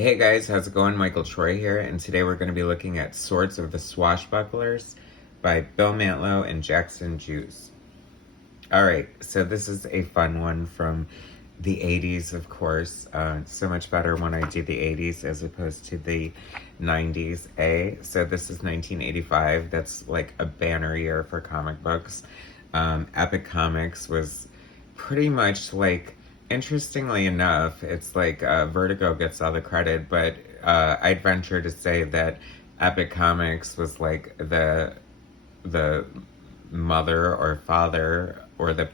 Hey guys, how's it going? Michael Troy here, and today we're going to be looking at Swords of the Swashbucklers by Bill Mantlo and Jackson Juice. Alright, so this is a fun one from the 80s, of course. So much better when I do the 80s as opposed to the 90s, So this is 1985. That's like a banner year for comic books. Epic Comics was pretty much like, interestingly enough, it's like Vertigo gets all the credit, but I'd venture to say that Epic Comics was like the mother or father or the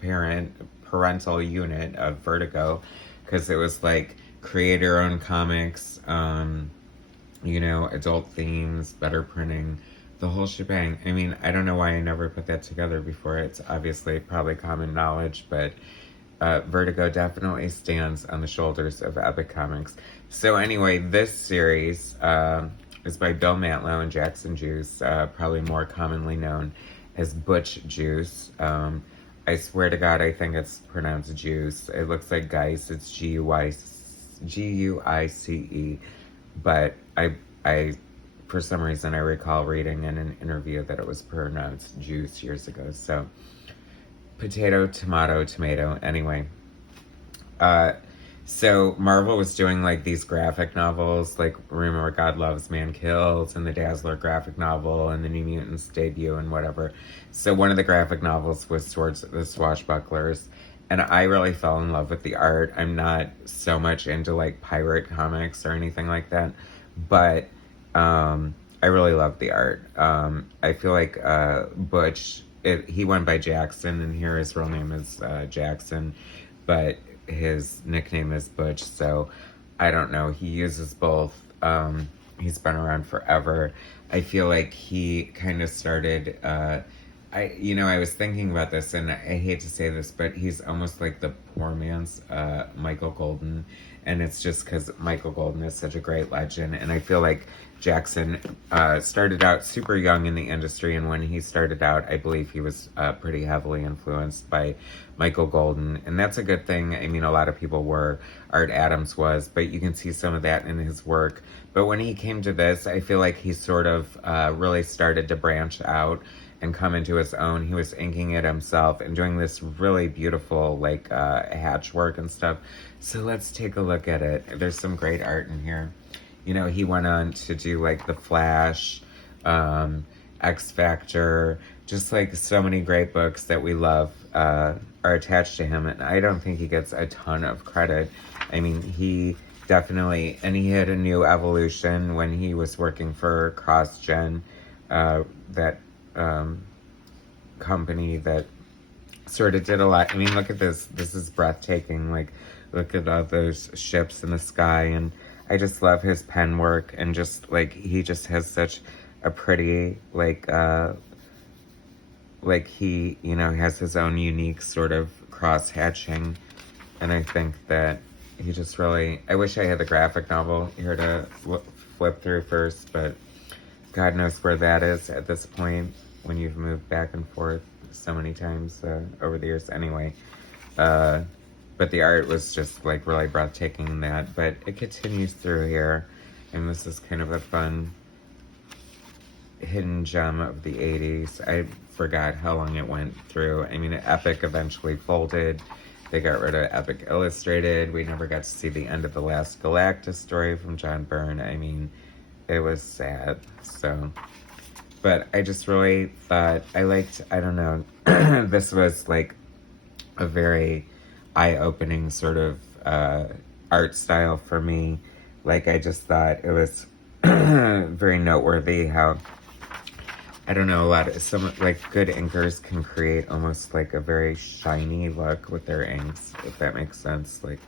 parental unit of Vertigo, because it was like creator-owned comics, adult themes, better printing, the whole shebang. I mean, I don't know why I never put that together before. It's obviously probably common knowledge, but Vertigo definitely stands on the shoulders of Epic Comics. So anyway, this series is by Bill Mantlo and Jackson Juice, probably more commonly known as Butch Juice. I swear to God, I think it's pronounced Juice. It looks like Guice. It's Guice, but I, for some reason, I recall reading in an interview that it was pronounced Juice years ago. So, potato, tomato, anyway. So Marvel was doing like these graphic novels, like Remember God Loves, Man Kills, and the Dazzler graphic novel, and the New Mutants debut, and whatever. So one of the graphic novels was Swords of the Swashbucklers, and I really fell in love with the art. I'm not so much into like pirate comics or anything like that, but I really love the art. I feel like Butch, he went by Jackson, and here his real name is Jackson, but his nickname is Butch, so I don't know. He uses both. He's been around forever. I feel like he kind of started, I was thinking about this, and I hate to say this, but he's almost like the poor man's Michael Golden, and it's just because Michael Golden is such a great legend, and I feel like Jackson started out super young in the industry, and when he started out, I believe he was pretty heavily influenced by Michael Golden, and that's a good thing. I mean, a lot of people were. Art Adams was, but you can see some of that in his work. But when he came to this, I feel like he sort of really started to branch out and come into his own. He was inking it himself and doing this really beautiful like hatch work and stuff. So let's take a look at it. There's some great art in here. He went on to do like The Flash, X Factor, just like so many great books that we love are attached to him, and I don't think he gets a ton of credit. I mean, he definitely, and he had a new evolution when he was working for CrossGen, that company that sort of did a lot. I mean, look at this. This is breathtaking. Like, look at all those ships in the sky, and I just love his pen work, and just like he just has such a pretty like he has his own unique sort of cross hatching, and I think that he just really. I wish I had the graphic novel here to flip through first, but God knows where that is at this point when you've moved back and forth so many times over the years. Anyway, but the art was just like really breathtaking in that. But it continues through here, and this is kind of a fun hidden gem of the 80s. I forgot how long it went through. I mean, Epic eventually folded. They got rid of Epic Illustrated. We never got to see the end of the last Galactus story from John Byrne. I mean, it was sad. So, but I just really thought I liked, I don't know, this was like a very eye-opening sort of art style for me. Like, I just thought it was very noteworthy how, I don't know, some like good inkers can create almost like a very shiny look with their inks, if that makes sense. Like,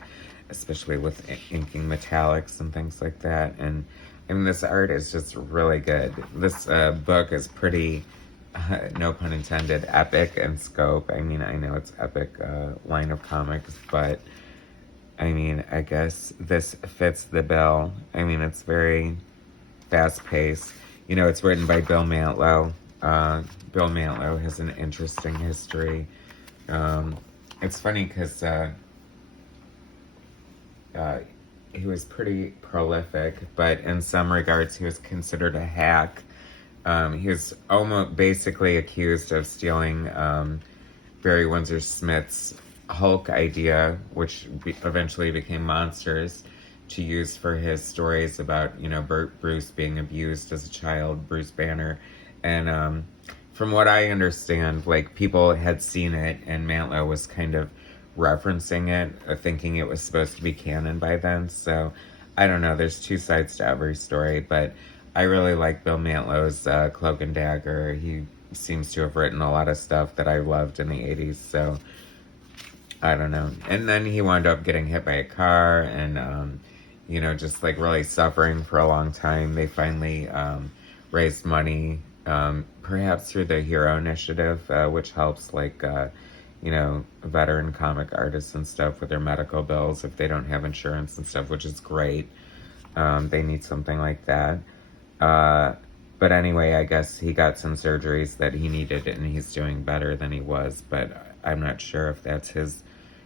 especially with inking metallics and things like that. And I mean, this art is just really good. This book is pretty, no pun intended, epic in scope. I mean, I know it's epic line of comics, but I mean, I guess this fits the bill. I mean, it's very fast-paced. It's written by Bill Mantlo. Bill Mantlo has an interesting history. It's funny because he was pretty prolific, but in some regards he was considered a hack. He was almost basically accused of stealing Barry Windsor Smith's Hulk idea, which eventually became Monsters, to use for his stories about, Bruce being abused as a child, Bruce Banner. And from what I understand, like, people had seen it, and Mantlo was kind of referencing it, thinking it was supposed to be canon by then. So, I don't know, there's two sides to every story, but I really like Bill Mantlow's Cloak and Dagger. He seems to have written a lot of stuff that I loved in the 80s, so I don't know. And then he wound up getting hit by a car and, just like really suffering for a long time. They finally raised money, perhaps through the Hero Initiative, which helps like, veteran comic artists and stuff with their medical bills if they don't have insurance and stuff, which is great. They need something like that. But anyway, I guess he got some surgeries that he needed and he's doing better than he was, but I'm not sure if that's his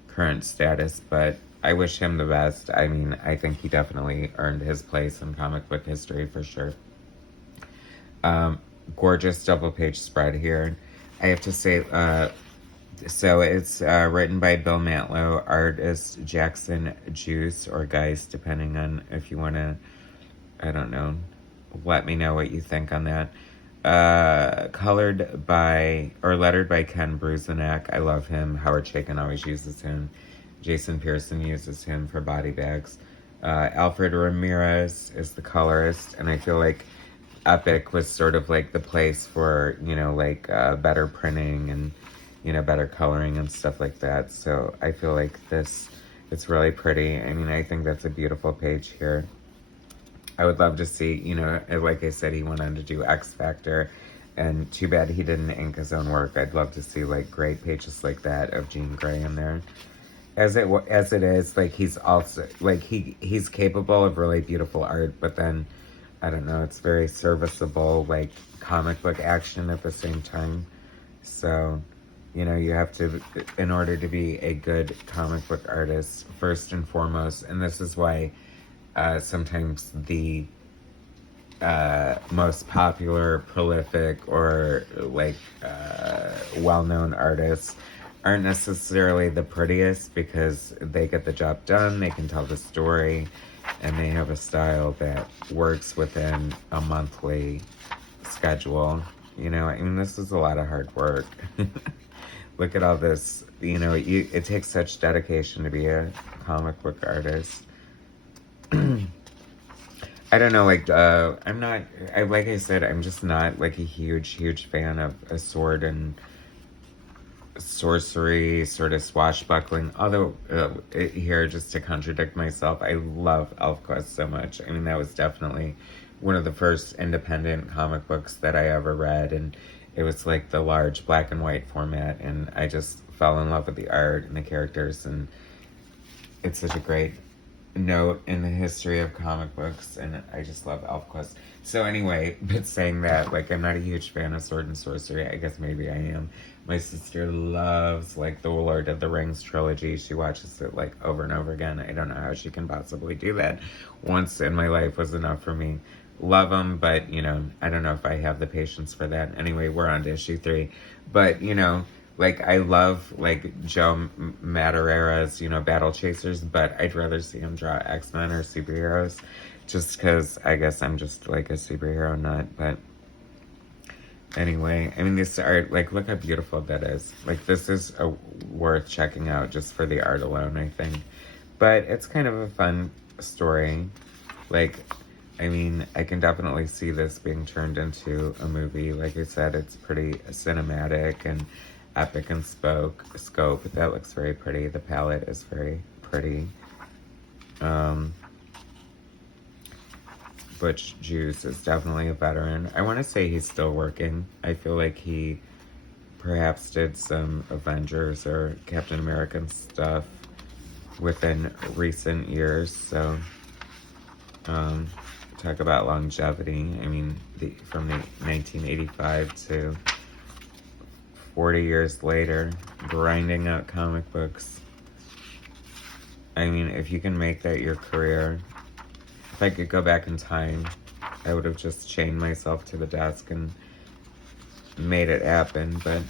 current status, but I wish him the best. I mean, I think he definitely earned his place in comic book history for sure. Gorgeous double page spread here. I have to say, so it's written by Bill Mantlo, artist Jackson Juice or Guice, depending on if you want to, I don't know, let me know what you think on that. Lettered by Ken Bruzenak. I love him. Howard Chaykin always uses him. Jason Pearson uses him for body bags. Alfred Ramirez is the colorist, and I feel like Epic was sort of like the place for, better printing and, better coloring and stuff like that. So I feel like it's really pretty. I mean, I think that's a beautiful page here. I would love to see, like I said, he went on to do X Factor, and too bad he didn't ink his own work. I'd love to see, like, great pages like that of Jean Grey in there. As it is, like, he's also, like, he's capable of really beautiful art, but then, I don't know, it's very serviceable, like, comic book action at the same time. So, you have to, in order to be a good comic book artist, first and foremost, and this is why sometimes the most popular, prolific, or like well-known artists aren't necessarily the prettiest, because they get the job done, they can tell the story, and they have a style that works within a monthly schedule. I mean, this is a lot of hard work. Look at all this. It takes such dedication to be a comic book artist. I don't know, like, like I said, I'm just not, like, a huge fan of a sword and sorcery, sort of swashbuckling. Although, here, just to contradict myself, I love ElfQuest so much. I mean, that was definitely one of the first independent comic books that I ever read, and it was, like, the large black and white format, and I just fell in love with the art and the characters, and it's such a great note in the history of comic books, and I just love ElfQuest. So anyway, but saying that, like, I'm not a huge fan of sword and sorcery. I guess maybe I am. My sister loves, like, the Lord of the Rings trilogy. She watches it, like, over and over again. I don't know how she can possibly do that. Once in my life was enough for me. Love them, but, I don't know if I have the patience for that. Anyway, we're on to issue 3. But, like, I love, like, Joe Madureira's, Battle Chasers, but I'd rather see him draw X-Men or superheroes, just because I guess I'm just, like, a superhero nut. But anyway, I mean, this art, like, look how beautiful that is. Like, this is worth checking out just for the art alone, I think. But it's kind of a fun story. Like, I mean, I can definitely see this being turned into a movie. Like I said, it's pretty cinematic and epic in scope. That looks very pretty. The palette is very pretty. Butch Juice is definitely a veteran. I want to say he's still working. I feel like he perhaps did some Avengers or Captain American stuff within recent years. So, talk about longevity. I mean, from the 1985 to 40 years later, grinding out comic books. I mean, if you can make that your career, if I could go back in time, I would have just chained myself to the desk and made it happen. But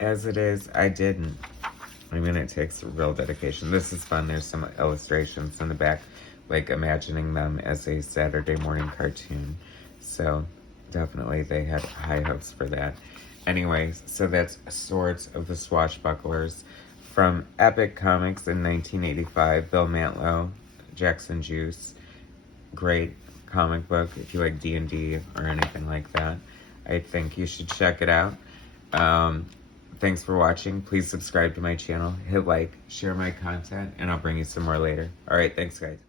as it is, I didn't. I mean, it takes real dedication. This is fun. There's some illustrations in the back, like imagining them as a Saturday morning cartoon. So definitely they had high hopes for that. Anyways, so that's Swords of the Swashbucklers from Epic Comics in 1985. Bill Mantlo, Jackson Juice. Great comic book if you like D&D or anything like that. I think you should check it out. Thanks for watching. Please subscribe to my channel, hit like, share my content, and I'll bring you some more later. All right, thanks, guys.